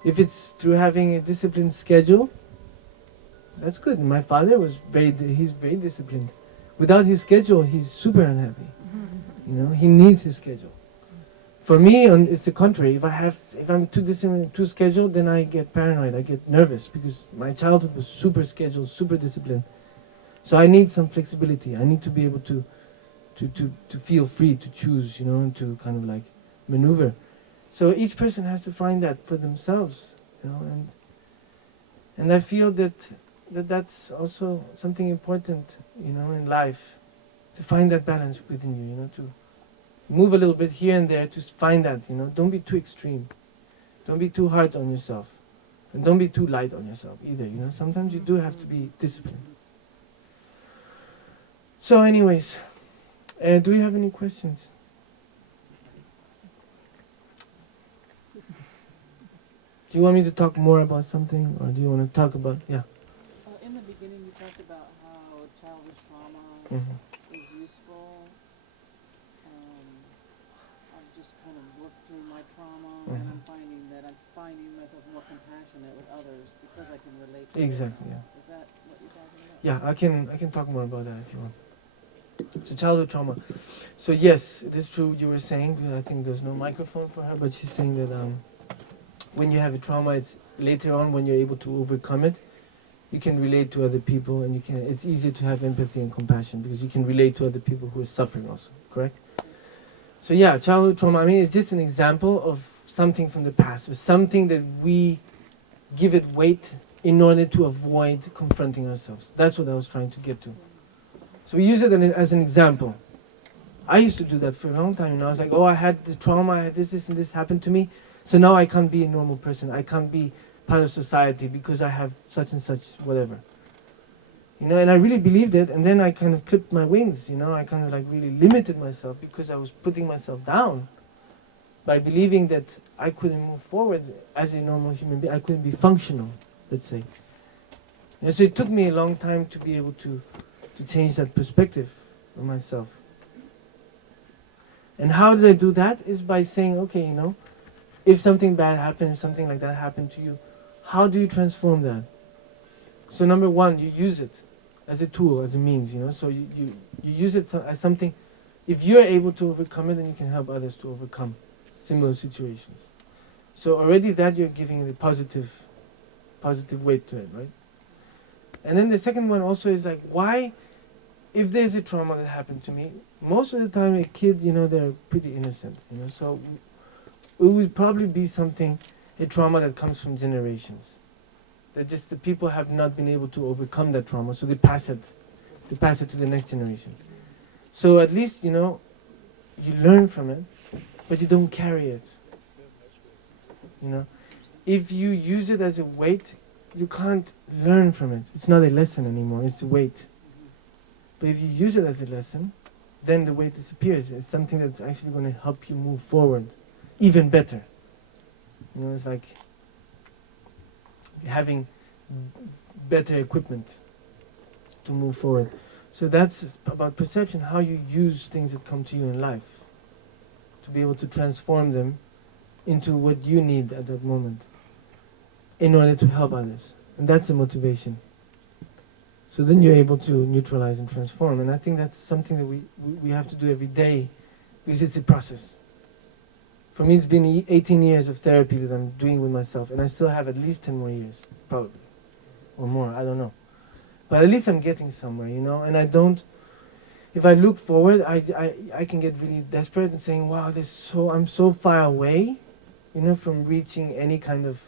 If it's through having a disciplined schedule, that's good. My father he's very disciplined. Without his schedule, he's super unhappy. You know, he needs his schedule. For me, it's the contrary. If I'm too disciplined, too scheduled, then I get paranoid. I get nervous because my childhood was super scheduled, super disciplined. So I need some flexibility. I need to be able to feel free to choose, you know, and to kind of like maneuver. So each person has to find that for themselves, you know, and I feel that's also something important, you know, in life, to find that balance within you, you know, to move a little bit here and there to find that, you know. Don't be too extreme, don't be too hard on yourself, and don't be too light on yourself either, you know. Sometimes you do have to be disciplined. So, anyways, do we have any questions? Do you want me to talk more about something, or do you want to talk about, yeah? In the beginning you talked about how childhood trauma is useful. I've just kind of worked through my trauma, and I'm finding myself more compassionate with others because I can relate to Exactly, them. yeah. Is that what you're talking about? Yeah, I can talk more about that if you want. So childhood trauma. So yes, it is true you were saying, I think there's no microphone for her, but she's saying that when you have a trauma, it's later on when you're able to overcome it, you can relate to other people, and it's easier to have empathy and compassion because you can relate to other people who are suffering also, correct? So yeah, childhood trauma, I mean, it's just an example of something from the past, or something that we give it weight in order to avoid confronting ourselves. That's what I was trying to get to. So we use it as an example. I used to do that for a long time, I was like, oh, I had the trauma, I had this, and this happened to me, so now I can't be a normal person, I can't be part of society because I have such and such whatever. And I really believed it, and then I kind of clipped my wings, I kind of like really limited myself because I was putting myself down by believing that I couldn't move forward as a normal human being, I couldn't be functional, let's say. And so it took me a long time to be able to change that perspective of myself. And how did I do that? Is by saying, okay, if something bad happened, if something like that happened to you, how do you transform that? So number one, you use it as a tool, as a means, so you use it as something. If you're able to overcome it, then you can help others to overcome similar situations. So already that you're giving it a positive weight to it, right? And then the second one also is like, why, if there's a trauma that happened to me, most of the time a kid, they're pretty innocent, so it would probably be a trauma that comes from generations. That just the people have not been able to overcome that trauma, so they pass it to the next generation. So at least, you learn from it, but you don't carry it. If you use it as a weight, you can't learn from it. It's not a lesson anymore, it's a weight. But if you use it as a lesson, then the weight disappears. It's something that's actually going to help you move forward even better. It's like having better equipment to move forward. So that's about perception, how you use things that come to you in life to be able to transform them into what you need at that moment in order to help others. And that's the motivation. So then you're able to neutralize and transform. And I think that's something that we have to do every day because it's a process. For me, it's been 18 years of therapy that I'm doing with myself, and I still have at least 10 more years, probably, or more, I don't know. But at least I'm getting somewhere, and I don't, if I look forward, I can get really desperate and saying, wow, I'm so far away, from reaching any kind of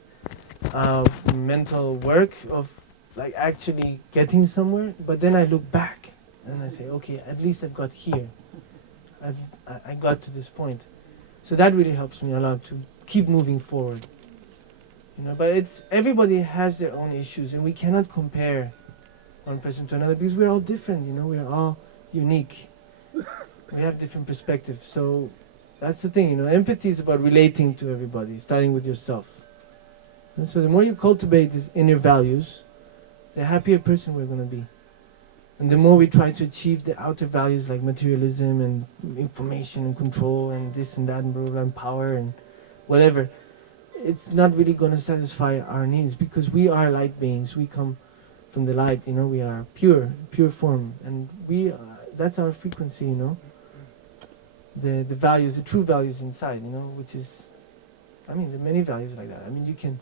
mental work of like actually getting somewhere. But then I look back and I say, okay, at least I've got here. I got to this point. So that really helps me a lot to keep moving forward. But everybody has their own issues, and we cannot compare one person to another because we're all different, we're all unique. We have different perspectives. So that's the thing, empathy is about relating to everybody, starting with yourself. And so the more you cultivate these inner values, the happier person we're going to be. And the more we try to achieve the outer values like materialism and information and control and this and that and blah, blah, blah, and power and whatever, it's not really going to satisfy our needs because we are light beings. We come from the light, we are pure form. And that's our frequency, The values, the true values inside, which is, there are many values like that. You can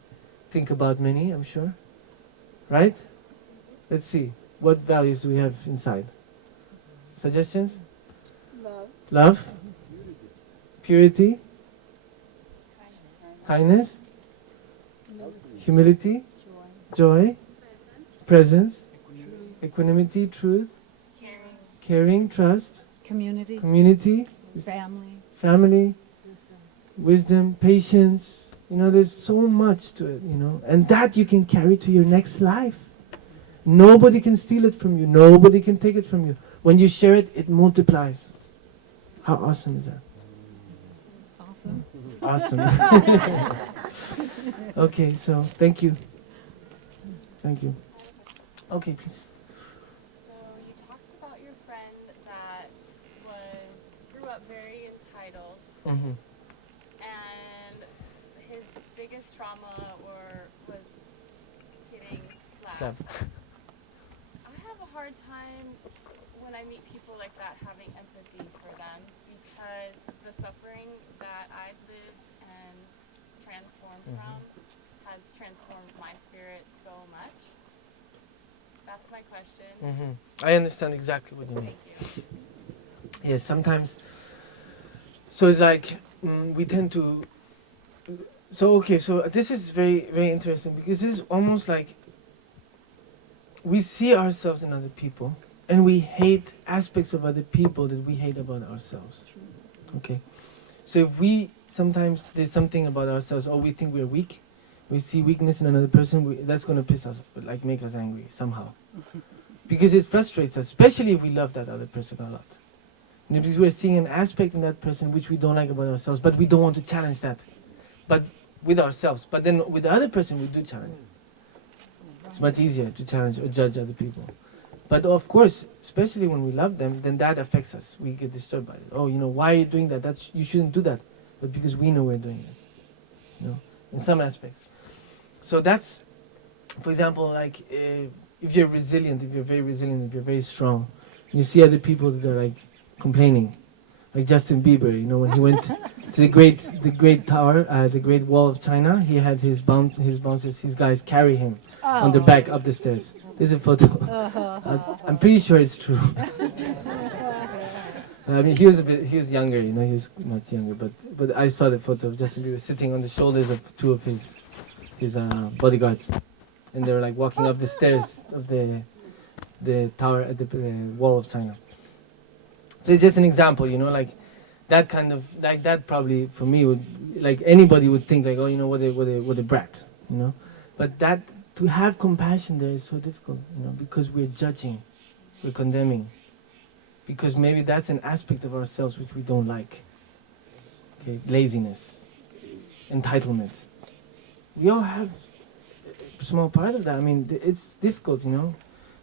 think about many, I'm sure. Right? Let's see. What values do we have inside? Suggestions? Love. Purity. Kindness. Humility. Joy. Presence. Equanimity. Truth. Caring. Trust. Community. Family. Wisdom. Patience. There's so much to it, and that you can carry to your next life. Nobody can steal it from you. Nobody can take it from you. When you share it, it multiplies. How awesome is that? Awesome. Okay, so thank you. Okay, please. So you talked about your friend that grew up very entitled, Mm-hmm. and his biggest trauma was getting slapped. I have a hard time when I meet people like that having empathy for them because the suffering that I've lived and transformed from has transformed my spirit so much. That's my question. I understand exactly what you mean. Thank you. Yes, sometimes. So it's like we tend to. So this is very, very interesting because this is almost like we see ourselves in other people, and we hate aspects of other people that we hate about ourselves. Okay, so if we sometimes there's something about ourselves, or we think we're weak, we see weakness in another person, that's going to piss us, like make us angry somehow, because it frustrates us, especially if we love that other person a lot. And because we're seeing an aspect in that person which we don't like about ourselves, but we don't want to challenge that, but with ourselves. But then with the other person, we do challenge. It's much easier to challenge or judge other people. But of course, especially when we love them, then that affects us. We get disturbed by it. Oh, why are you doing that? You shouldn't do that. But because we know we're doing it, in some aspects. So that's, for example, like if you're resilient, if you're very resilient, if you're very strong, you see other people that are like complaining, like Justin Bieber. When he went to the great tower, the Great Wall of China, he had his bouncers, his guys carry him on the back up the stairs. There's a photo. I'm pretty sure it's true. I mean, he was younger, he was much younger, but I saw the photo of Justin Bieber sitting on the shoulders of two of his bodyguards, and they were like walking up the stairs of the tower at the Wall of China. So it's just an example, like that kind of, like that probably for me would, like anybody would think like, oh, what a brat, but that, to have compassion there is so difficult, because we're judging, we're condemning, because maybe that's an aspect of ourselves which we don't like. Okay, laziness, entitlement. We all have a small part of that. I mean, it's difficult,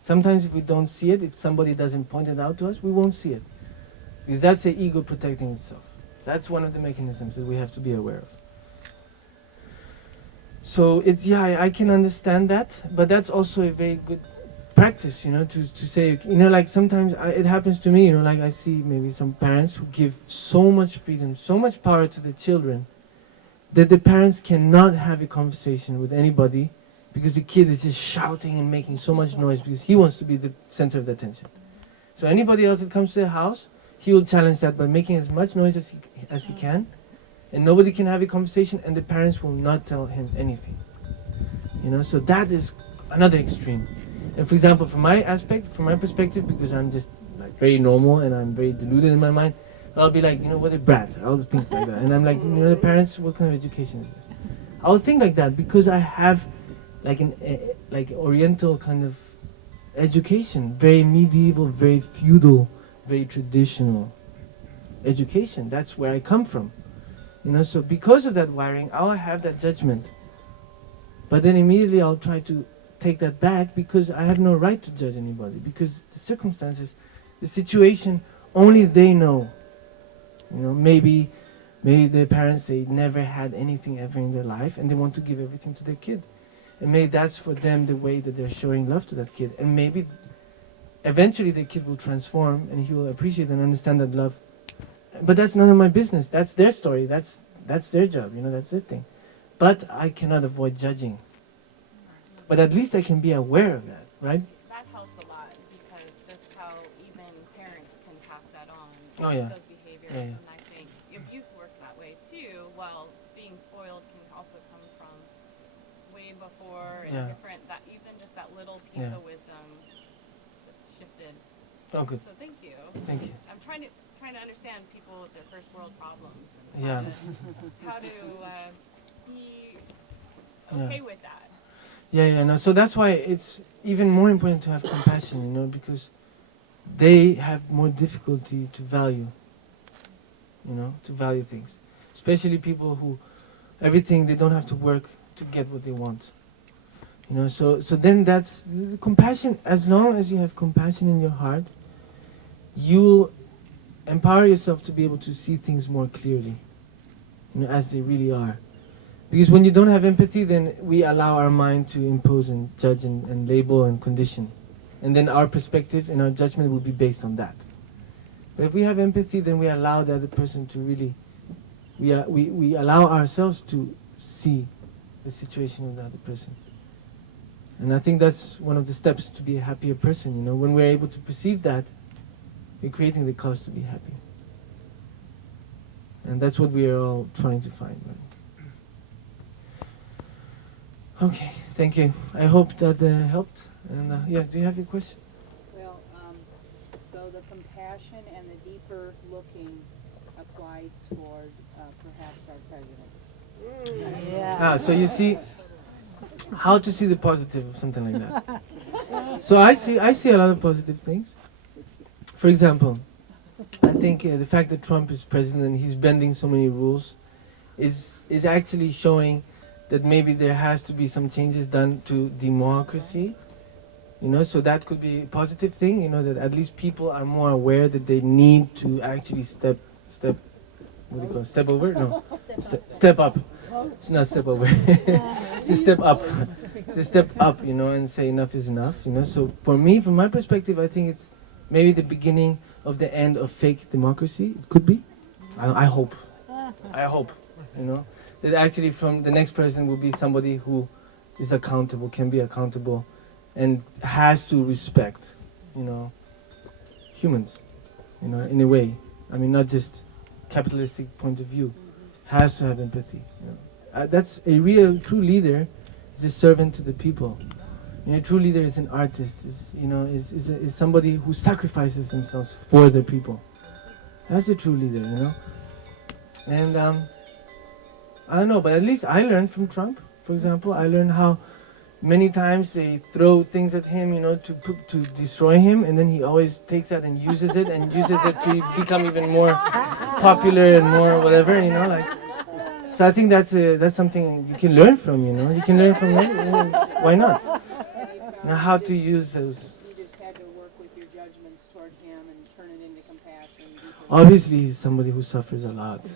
Sometimes if we don't see it, if somebody doesn't point it out to us, we won't see it. Because that's the ego protecting itself. That's one of the mechanisms that we have to be aware of. So I can understand that, but that's also a very good practice, to say, like sometimes it happens to me, like I see maybe some parents who give so much freedom, so much power to the children, that the parents cannot have a conversation with anybody because the kid is just shouting and making so much noise because he wants to be the center of the attention. So anybody else that comes to the house, he will challenge that by making as much noise as he can, and nobody can have a conversation, and the parents will not tell him anything. So that is another extreme. And for example, from my perspective, because I'm just like very normal and I'm very deluded in my mind, I'll be like, what a brat. I'll think like that. And I'm like, the parents, what kind of education is this? I'll think like that because I have like like Oriental kind of education, very medieval, very feudal, very traditional education. That's where I come from. So because of that wiring, I'll have that judgment. But then immediately I'll try to take that back because I have no right to judge anybody, because the circumstances, the situation, only they know. Maybe the parents, they never had anything ever in their life and they want to give everything to their kid. And maybe that's for them the way that they're showing love to that kid. And maybe eventually the kid will transform and he will appreciate and understand that love. But that's none of my business. That's their story. That's their job. That's their thing. But I cannot avoid judging. But at least I can be aware of that, right? That helps a lot because just how even parents can pass that on. Oh, yeah. Those behaviors. Yeah. And I think abuse works that way too. While being spoiled can also come from way before and different. That even just that little piece of wisdom just shifted. Oh, good. So thank you. Thank you. I'm trying to understand people with their first world problems. And Yeah. how to be okay with that. No. So that's why it's even more important to have compassion, because they have more difficulty to value, to value things. Especially people who, everything, they don't have to work to get what they want. So then that's compassion. As long as you have compassion in your heart, you'll empower yourself to be able to see things more clearly, as they really are. Because when you don't have empathy, then we allow our mind to impose and judge and label and condition. And then our perspective and our judgment will be based on that. But if we have empathy, then we allow the other person to really, we allow ourselves to see the situation of the other person. And I think that's one of the steps to be a happier person, when we're able to perceive that, we're creating the cause to be happy. And that's what we are all trying to find, right? Okay, thank you. I hope that helped. And do you have a question? Well, the compassion and the deeper looking applied toward perhaps our president. Yeah. So you see how to see the positive of something like that. So I see a lot of positive things. For example, I think the fact that Trump is president and he's bending so many rules is actually showing that maybe there has to be some changes done to democracy. So that could be a positive thing, that at least people are more aware that they need to actually step what do you call it? Step over? No. Step up. It's not step over. Just step up. Just step up, and say enough is enough, So for me, from my perspective, I think it's maybe the beginning of the end of fake democracy. It could be. I hope. I hope, that actually from the next president will be somebody who is accountable, can be accountable, and has to respect, humans, in a way. I mean, not just capitalistic point of view. Has to have empathy. That's a real, true leader is a servant to the people. A true leader is an artist, is somebody who sacrifices themselves for the people. That's a true leader, And I don't know, but at least I learned from Trump, for example. I learned how many times they throw things at him, to destroy him, and then he always takes that and uses it to become even more popular and more whatever, So I think that's something you can learn from, You can learn from it. Why not? Now, how to use those. You just had to work with your judgments toward him and turn it into compassion. Obviously, he's somebody who suffers a lot.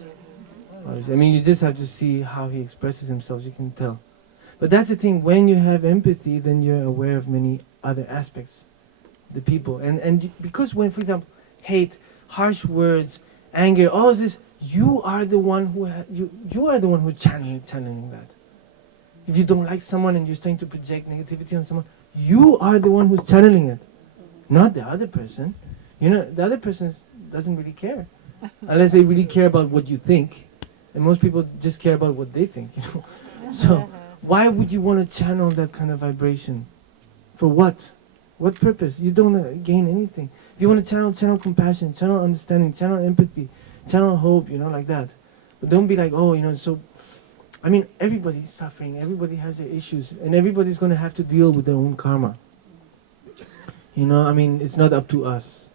Obviously. I mean, you just have to see how he expresses himself. You can tell. But that's the thing. When you have empathy, then you're aware of many other aspects, the people, and because when, for example, hate, harsh words, anger, all of this, you are the one who you are the one who's channeling that. If you don't like someone and you're starting to project negativity on someone, you are the one who's channeling it, not the other person. The other person doesn't really care, unless they really care about what you think, and most people just care about what they think. So why would you want to channel that kind of vibration? For what? What purpose? You don't gain anything. If you want to channel compassion, channel understanding, channel empathy, channel hope, like that. But don't be like, so, I mean, everybody's suffering, everybody has their issues, and everybody's going to have to deal with their own karma. I mean, it's not up to us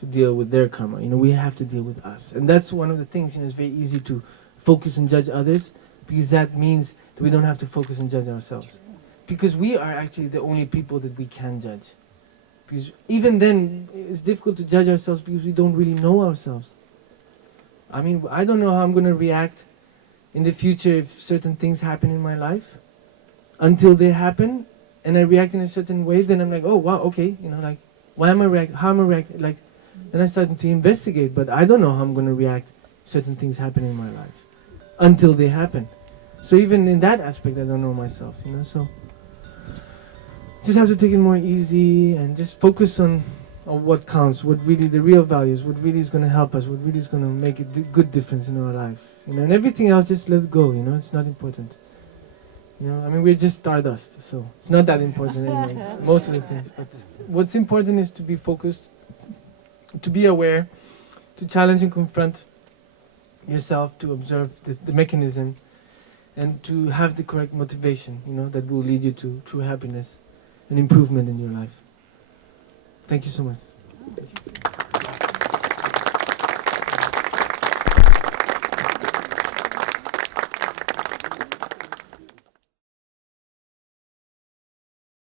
to deal with their karma. We have to deal with us. And that's one of the things, it's very easy to focus and judge others, because that means that we don't have to focus and judge ourselves. Because we are actually the only people that we can judge. Because even then, it's difficult to judge ourselves because we don't really know ourselves. I mean, I don't know how I'm going to react in the future if certain things happen in my life. Until they happen, and I react in a certain way, then I'm like, oh wow, okay, why am I reacting? How am I reacting? Then I start to investigate, but I don't know how I'm going to react if certain things happen in my life. Until they happen. So even in that aspect, I don't know myself, so just have to take it more easy and just focus on what counts, what really the real values, what really is going to help us, what really is going to make a good difference in our life, and everything else just let go, it's not important. I mean, we're just stardust, so it's not that important anyways, most of the things. But what's important is to be focused, to be aware, to challenge and confront yourself, to observe the mechanism, and to have the correct motivation, that will lead you to true happiness and improvement in your life. Thank you so much.